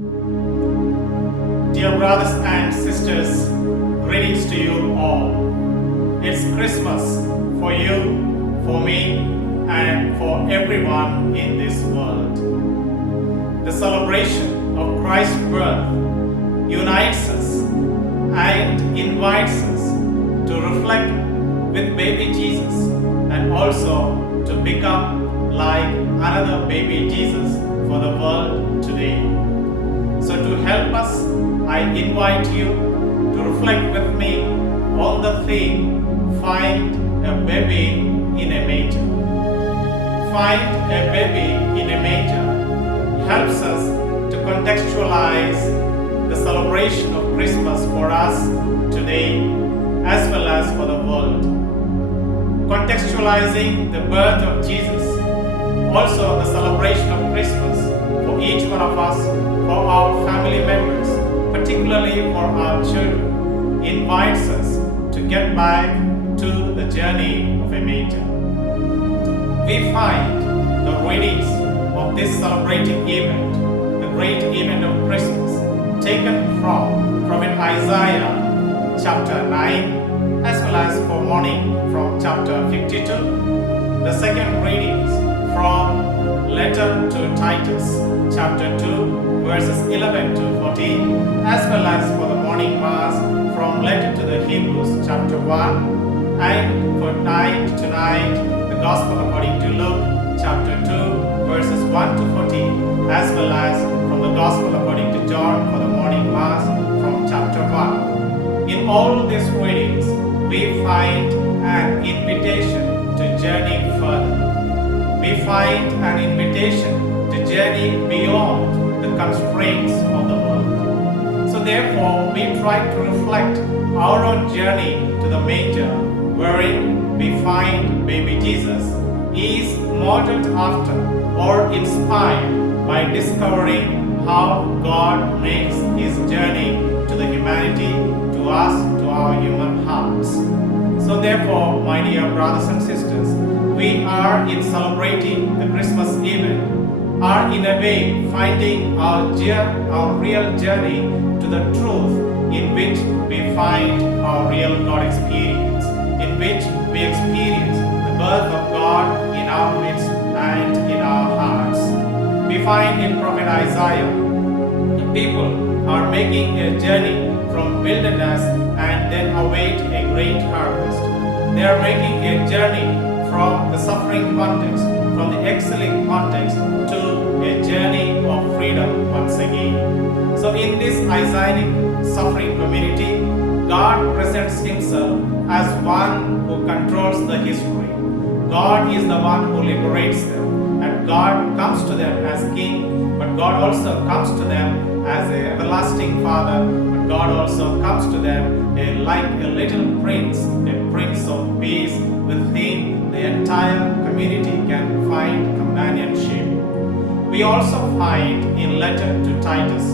Dear brothers and sisters, greetings to you all. It's Christmas for you, for me, and for everyone in this world. The celebration of Christ's birth unites us and invites us to reflect with baby Jesus and also to become like another baby Jesus for the world today. So to help us, I invite you to reflect with me on the theme, Find a Baby in a Manger. Find a Baby in a Manger helps us to contextualize the celebration of Christmas for us today as well as for the world. Contextualizing the birth of Jesus, also the celebration of Christmas for each one of us, for our family members, particularly for our children, invites us to get back to the journey of a manger. We find the readings of this celebrating event, the great event of Christmas, taken from Prophet Isaiah chapter 9, as well as for morning from chapter 52. The second readings from letter to Titus chapter 2, verses 11 to 14, as well as for the morning mass from letter to the Hebrews chapter 1, and for tonight the Gospel according to Luke chapter 2, verses 1 to 14, as well as from the Gospel according to John for the morning mass from chapter 1. In all these readings, we find an invitation to journey further. We find an invitation to journey beyond the constraints of the world. So therefore, we try to reflect our own journey to the manger, wherein we find baby Jesus is modeled after or inspired by discovering how God makes his journey to the humanity, to us, to our human hearts. So therefore, my dear brothers and sisters, we are in celebrating the Christmas event, are in a way finding our real journey to the truth in which we find our real God experience, in which we experience the birth of God in our midst and in our hearts. We find in Prophet Isaiah, the people are making a journey from wilderness and then await a great harvest. They are making a journey from the suffering context, from the exiling context, to a journey of freedom once again. So in this Isaianic suffering community, God presents himself as one who controls the history. God is the one who liberates them, and God comes to them as king, but God also comes to them as an everlasting father, but God also comes to them like a little prince, a prince of peace. With him, the entire community can find companionship. We also find in letter to Titus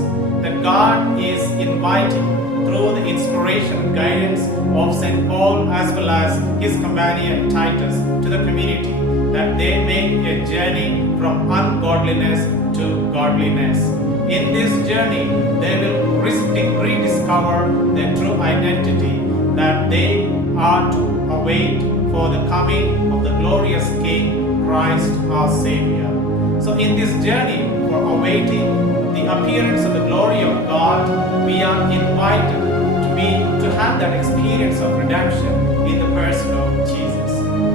that God is inviting through the inspiration and guidance of St. Paul as well as his companion Titus to the community that they make a journey from ungodliness to godliness. In this journey, they will rediscover their true identity, that they are to await for the coming of the glorious King, Christ our Savior. So in this journey for awaiting the appearance of the glory of God, we are invited to have that experience of redemption in the person of Jesus.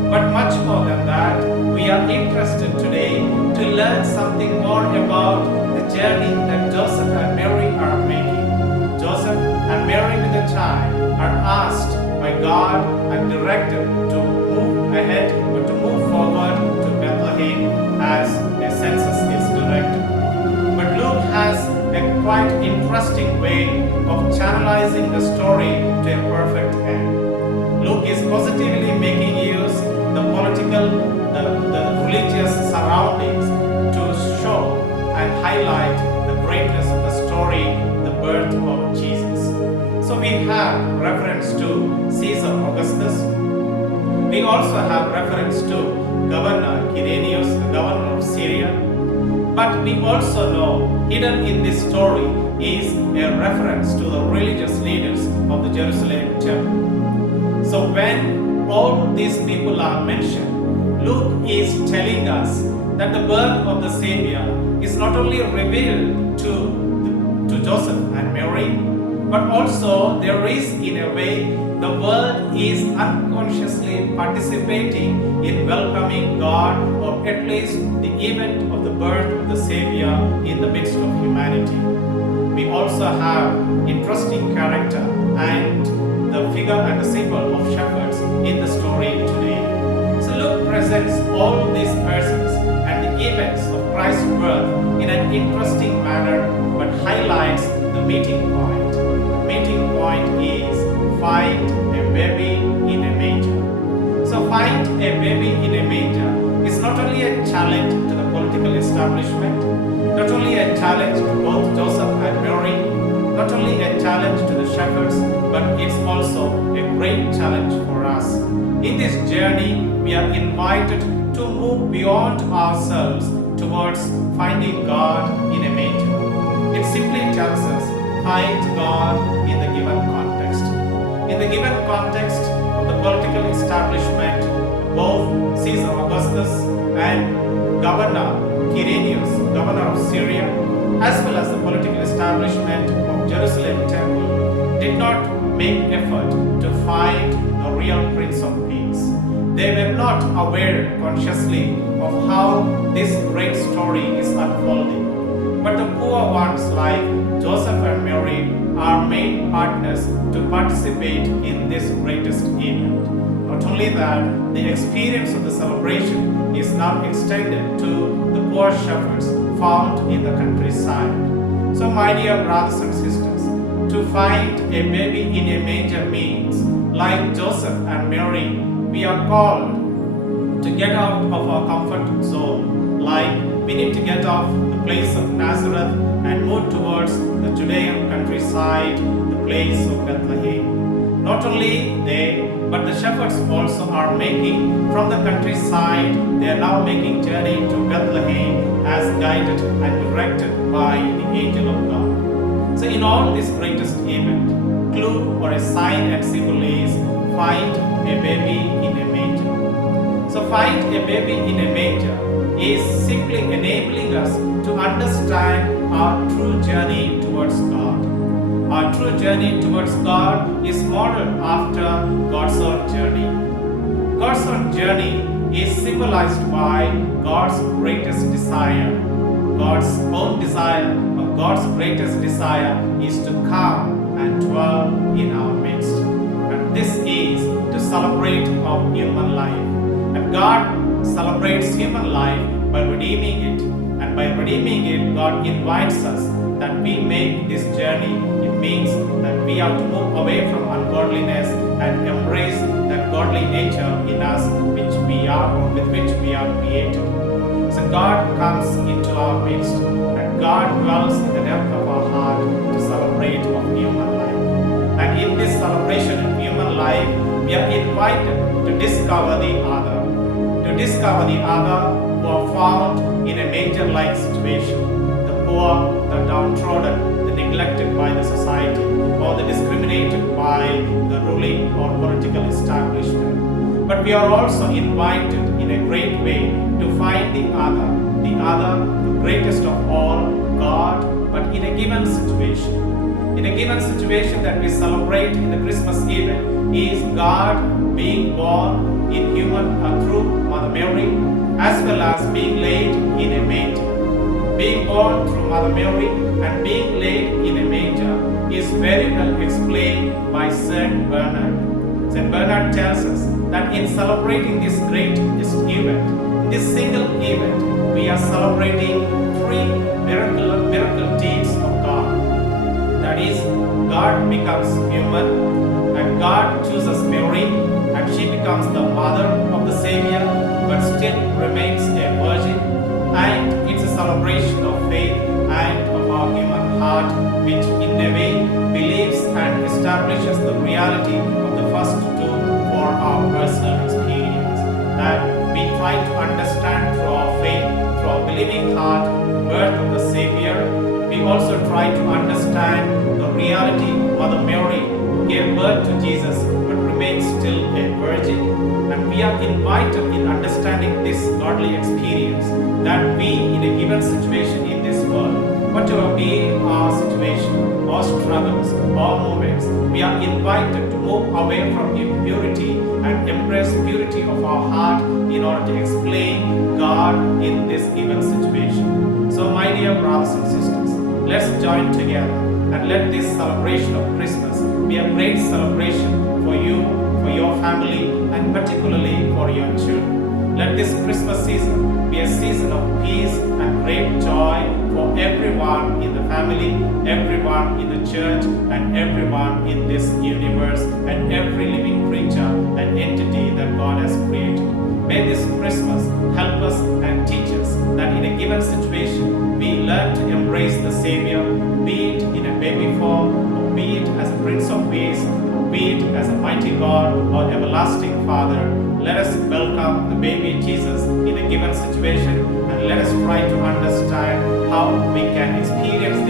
But much more than that, we are interested today to learn something more about the journey that Joseph and Mary are making. Joseph and Mary with the child are asked by God and directed to move ahead or to move forward to Bethlehem as a census is directed. But Luke has a quite interesting way of channelizing the story to a perfect end. Luke is positively making use the political, the religious surroundings to show and highlight the greatness of the story, the birth of Jesus. So we have reference to Caesar Augustus. We also have reference to Governor Quirinius, the governor of Syria. But we also know hidden in this story is a reference to the religious leaders of the Jerusalem temple. So when all these people are mentioned, Luke is telling us that the birth of the Savior is not only revealed to Joseph and Mary, but also there is, in a way, the world is unconsciously participating in welcoming God, or at least the event of the birth of the Savior in the midst of humanity. We also have interesting character and the figure and the symbol of shepherds in the story today. So Luke presents all these persons and the events of Christ's birth in an interesting manner, but highlights the meeting point. The meeting point is find a baby in a manger. So find a baby in a manger is not only a challenge to the political establishment, not only a challenge to both Joseph and Mary, not only a challenge to the shepherds, but it's also a great challenge for us. In this journey, we are invited to move beyond ourselves towards finding God in a manger. It simply tells us, find God in the given context. In the given context of the political establishment, both Caesar Augustus and Governor Quirinius, governor of Syria, as well as the political establishment of Jerusalem temple, did not make effort to find the real Prince of Peace. They were not aware consciously of how this great story is unfolding. But the poor ones like Joseph and Mary are main partners to participate in this greatest event. Not only that, the experience of the celebration is now extended to the poor shepherds found in the countryside. So my dear brothers and sisters, to find a baby in a manger means, like Joseph and Mary, we are called to get out of our comfort zone. Like we need to get off the place of Nazareth and move towards the Judean countryside, the place of Bethlehem. Not only they, but the shepherds also are making from the countryside, they are now making journey to Bethlehem as guided and directed by the angel of God. So in all this greatest event, clue or a sign and symbol is find a baby in a manger. So find a baby in a manger is simply enabling us to understand our true journey towards God. Our true journey towards God is modeled after God's own journey. God's own journey is symbolized by God's greatest desire. God's own desire, or God's greatest desire, is to come and dwell in our midst. And this is to celebrate of human life. And God celebrates human life by redeeming it. And by redeeming it, God invites us that we make this journey. It means that we are to move away from ungodliness and embrace that godly nature in us which we are, or with which we are created. So God comes into our midst, and God dwells in the depth of our heart to celebrate of human life. And in this celebration of human life, we are invited to discover the other, who are found in a manger-like situation, the poor, the downtrodden, the neglected by the society, or the discriminated by the ruling or political establishment. But we are also invited in a great way to find the other, the greatest of all, God, but in a given situation. In a given situation that we celebrate in the Christmas event is God being born in human through Mother Mary, as well as being laid in a manger. Being born through Mother Mary and being laid in a manger is very well explained by Saint Bernard. Saint Bernard tells us that in celebrating this event, this single event, we are celebrating three miracle deeds of God. That is, God becomes human, and God chooses Mary, and she becomes the mother of the Savior, but still remains a virgin. And it's a celebration of faith and of our human heart, which in a way believes and establishes the reality of the first two for our personal experience. That we try to understand through our faith, through our believing heart, birth of the Savior, we also try to understand the reality of Mother Mary, who gave birth to Jesus but remains still a virgin. And we are invited in understanding this godly experience that we, in a given situation in this world, whatever be our situation, or struggles, or moments, we are invited to move away from impurity and embrace purity of our heart in order to explain God in this given situation. So, my dear brothers and sisters, let's join together and let this celebration of Christmas be a great celebration for you, for your family, and particularly for your children. Let this Christmas season be a season of peace and great joy for everyone in the family, everyone in the church, and everyone in this universe, and every living creature and entity that God has created. May this Christmas help us and teach us that in a given situation we learn to embrace the Savior, be it in a baby form, or be it as a Prince of Peace, or be it as a mighty God or everlasting Father. Let us welcome the baby Jesus in a given situation, and let us try to understand how we can experience